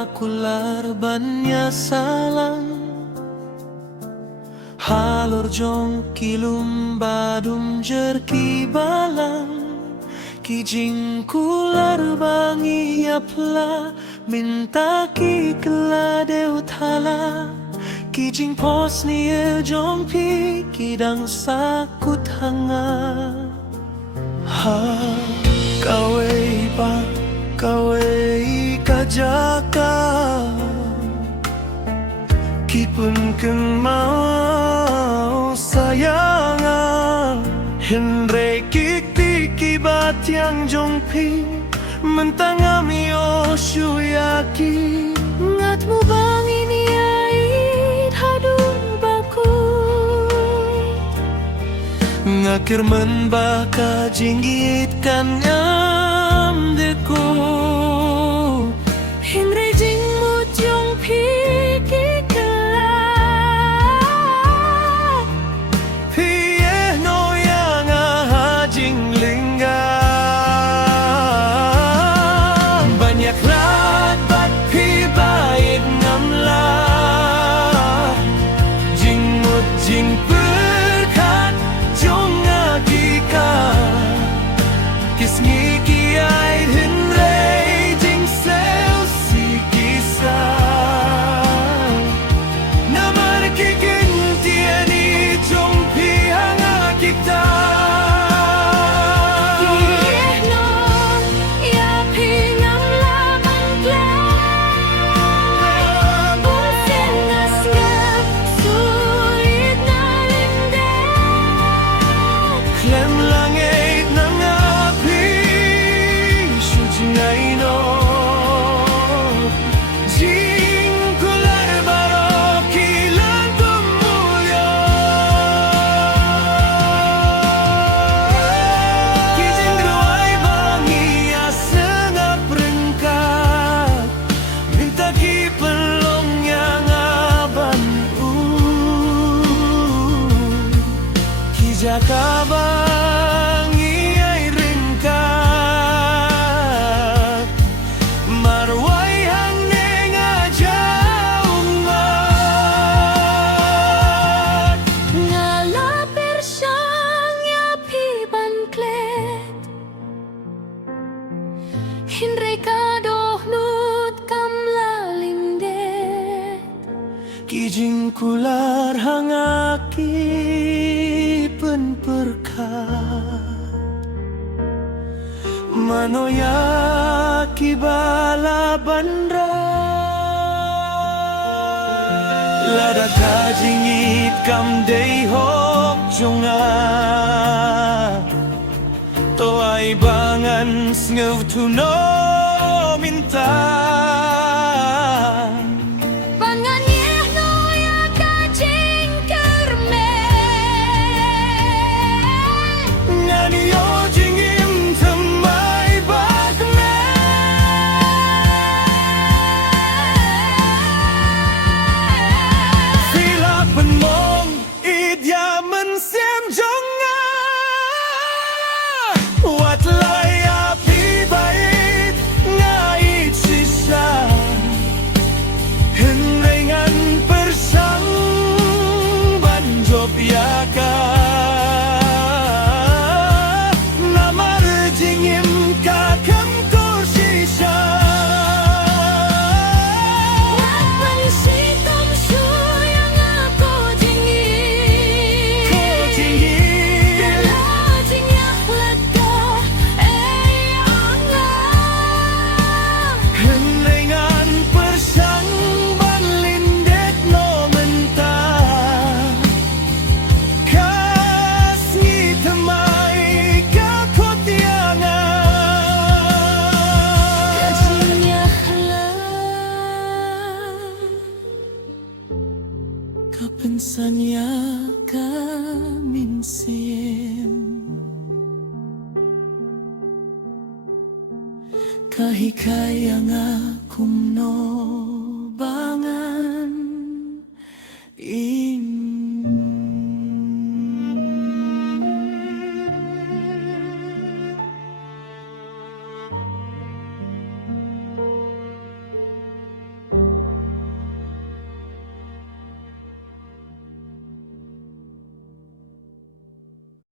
bakular bannya salang halor jong kilum badum jerki balang kijing kular bangi yapla minta ki kela deuthala kijing pos ni jong pi kidang sakut hanga ha kawai pa kawai kajaka kipun kemau sayanga Henry kikti kibat yang jongpi mentangami osyuyaki ngatmu bang ini ait hadung baku ngakir menbaka jinggitkan ngam deko Henry jingmut jongpi jing berkat jong agika kisngi kiai henrei jing sel si kisah namar kikin tiani jong pihang agikta Jaka bangi ay ringkat marway hang nenga jaungat ngalapir siyang yapiban klet Henry kadohnut kamlalimdet kijing kular hangaki perkat manoya kibala bandra lada kajingit kam dei hok jonga to ai bangan sngev tuno minta Kapensannya kaminsim kahikayang akum no bangan